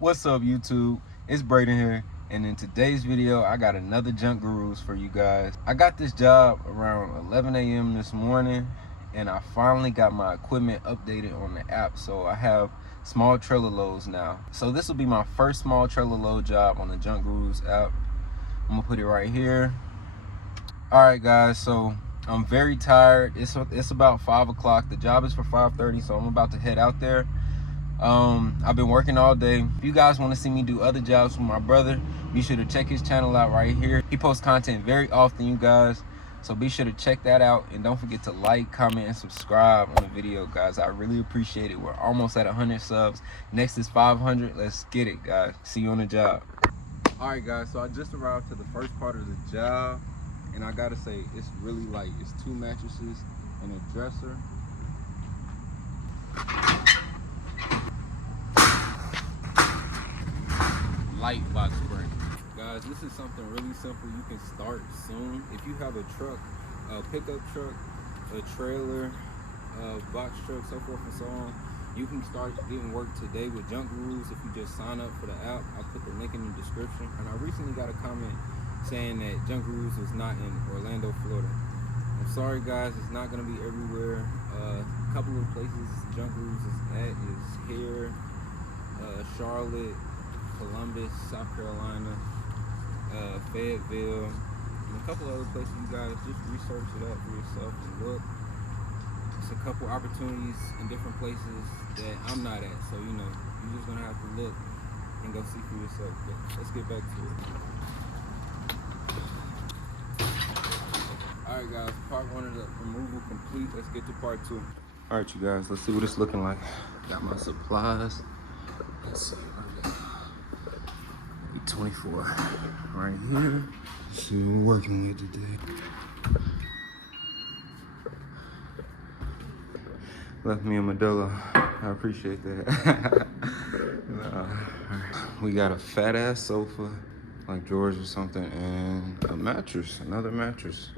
What's up, YouTube? It's Braden here, and in today's video I got another Junk Gurus for you guys. I got this job around 11 a.m. this morning, and I finally got my equipment updated on the app, so I have small trailer loads now. So this will be my first small trailer load job on the Junk Gurus app. I'm gonna put it right here. All right, guys, so I'm very tired. It's about 5 o'clock. The job is for 5:30, so I'm about to head out there. I've been working all day. If you guys want to see me do other jobs with my brother, be sure to check his channel out right here. He posts content very often, you guys, so be sure to check that out, and don't forget to like, comment, and subscribe on the video, guys. I really appreciate it. We're almost at 100 subs. Next is 500. Let's get it, guys. See you on the job. All right, guys, so I just arrived to the first part of the job, and I gotta say, it's really light. It's 2 mattresses and a dresser. Light box spring. Guys, this is something really simple. You can start soon. If you have a truck, a pickup truck, a trailer, a box truck, so forth and so on, you can start getting work today with Junk Gurus if you just sign up for the app. I'll put the link in the description. And I recently got a comment saying that Junk Gurus is not in Orlando, Florida. I'm sorry, guys, it's not gonna be everywhere. A couple of places Junk Gurus is at is here, Charlotte, Columbus, South Carolina, Fayetteville, and a couple other places. You guys just research it out for yourself and look. It's a couple opportunities in different places that I'm not at, so you know, you're just gonna have to look and go see for yourself. But let's get back to it. Alright, guys, part 1 of the removal complete. Let's get to part 2. Alright, you guys, let's see what it's looking like. Got my supplies. Let's see. 24 right here. Let's see what we're working with today. Left me a Modelo. I appreciate that. We got a fat ass sofa, like drawers or something, and a mattress, another mattress.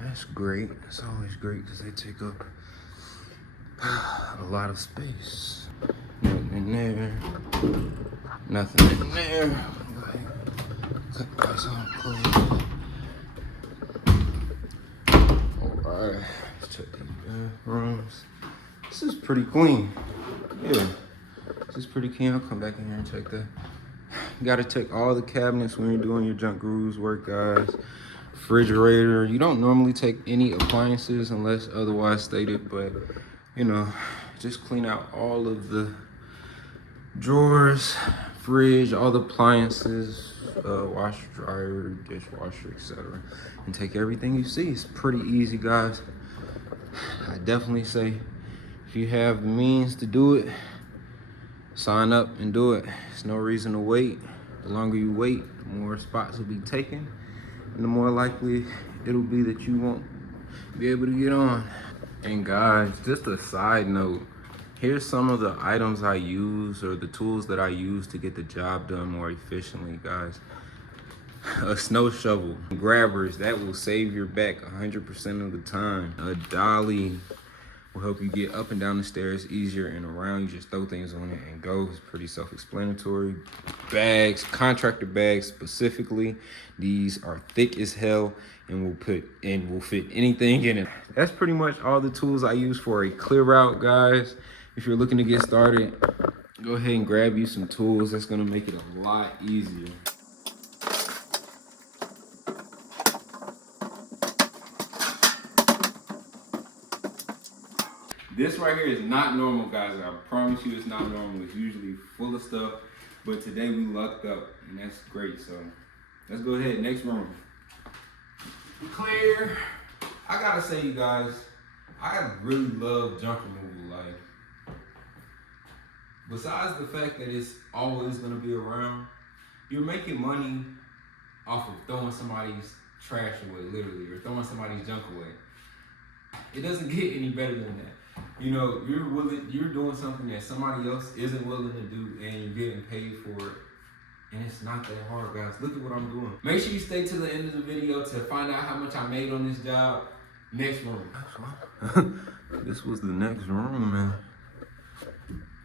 That's great. It's always great because they take up a lot of space. Nothing in there. Nothing in there. Cut this on close. Alright, let's check these bathrooms. This is pretty clean. Yeah, this is pretty clean. I'll come back in here and check that. You gotta check all the cabinets when you're doing your Junk Gurus work, guys. Refrigerator. You don't normally take any appliances unless otherwise stated, but you know, just clean out all of the drawers, fridge, all the appliances, washer, dryer, dishwasher, etc., and take everything you see. It's pretty easy, guys. I definitely say if you have the means to do it, sign up and do it. There's no reason to wait. The longer you wait, the more spots will be taken, and the more likely it'll be that you won't be able to get on. And guys, just a side note, here's some of the items I use, or the tools that I use to get the job done more efficiently, guys. A snow shovel, grabbers, that will save your back 100% of the time. A dolly will help you get up and down the stairs easier and around. You just throw things on it and go. It's pretty self-explanatory. Bags, contractor bags specifically. These are thick as hell and will fit anything in it. That's pretty much all the tools I use for a clear out, guys. If you're looking to get started, go ahead and grab you some tools. That's gonna make it a lot easier. This right here is not normal, guys. I promise you it's not normal. It's usually full of stuff, but today we lucked up, and that's great. So let's go ahead, next room. Clear. I gotta say, you guys, I really love junk removal. Like, besides the fact that it's always gonna be around, you're making money off of throwing somebody's trash away, literally, or throwing somebody's junk away. It doesn't get any better than that. You know, you're doing something that somebody else isn't willing to do, and you're getting paid for it. And it's not that hard, guys. Look at what I'm doing. Make sure you stay to the end of the video to find out how much I made on this job. Next room. This was the next room, man.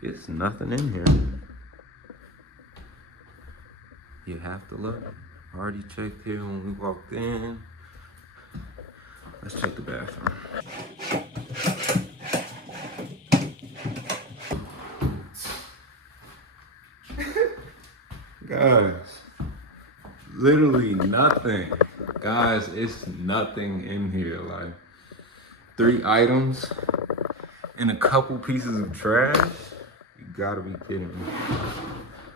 It's nothing in here. You have to love it. Already checked here when we walked in. Let's check the bathroom. Guys, literally nothing. Guys, it's nothing in here. Like 3 items and a couple pieces of trash. You gotta be kidding me.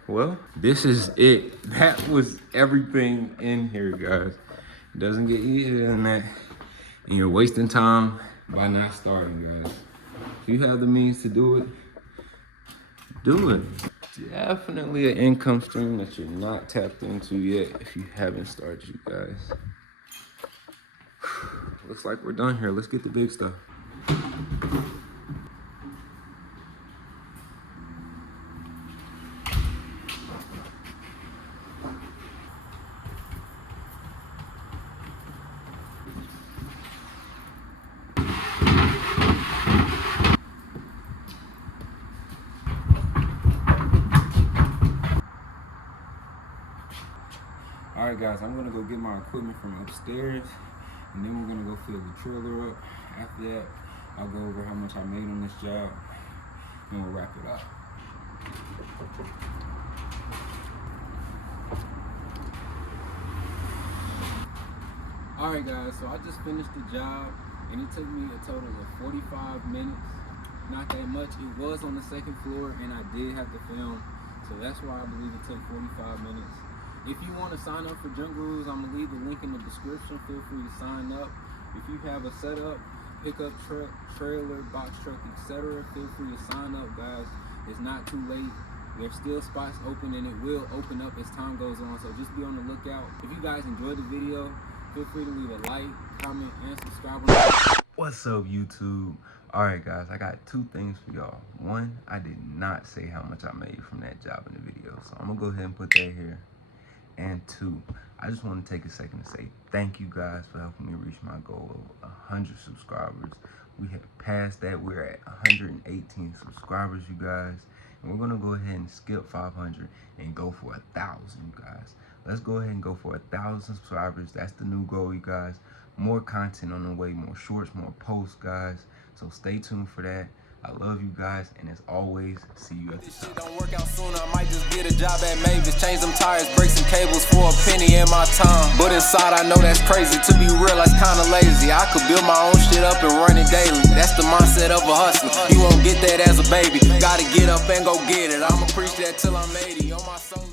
Well, this is it. That was everything in here, guys. It doesn't get easier than that. And you're wasting time by not starting, guys. If you have the means to do it, do it. Definitely an income stream that you're not tapped into yet if you haven't started, you guys. Looks like we're done here. Let's get the big stuff. All right, guys, I'm gonna go get my equipment from upstairs, and then we're gonna go fill the trailer up. After that, I'll go over how much I made on this job, and we'll wrap it up. All right, guys, so I just finished the job, and it took me a total of 45 minutes. Not that much. It was on the 2nd floor, and I did have to film, so that's why I believe it took 45 minutes. If you want to sign up for JunkGurus, I'm going to leave the link in the description. Feel free to sign up. If you have a setup, pickup truck, trailer, box truck, etc., feel free to sign up, guys. It's not too late. There's still spots open, and it will open up as time goes on, so just be on the lookout. If you guys enjoyed the video, feel free to leave a like, comment, and subscribe. What's up, YouTube? All right, guys, I got 2 things for y'all. One, I did not say how much I made from that job in the video, so I'm going to go ahead and put that here. And 2, I just want to take a second to say thank you guys for helping me reach my goal of 100 subscribers. We have passed that. We're at 118 subscribers, you guys. And we're going to go ahead and skip 500 and go for 1,000, you guys. Let's go ahead and go for 1,000 subscribers. That's the new goal, you guys. More content on the way, more shorts, more posts, guys. So stay tuned for that. I love you guys, and as always, see you at the top. This shit don't work out soon, I might just get a job at Mavis. Change them tires, break some cables for a penny in my time. But inside I know that's crazy. To be real, that's kinda lazy. I could build my own shit up and run it daily. That's the mindset of a hustler. You won't get that as a baby. Gotta get up and go get it. I'ma preach that till I'm 80 on my soul.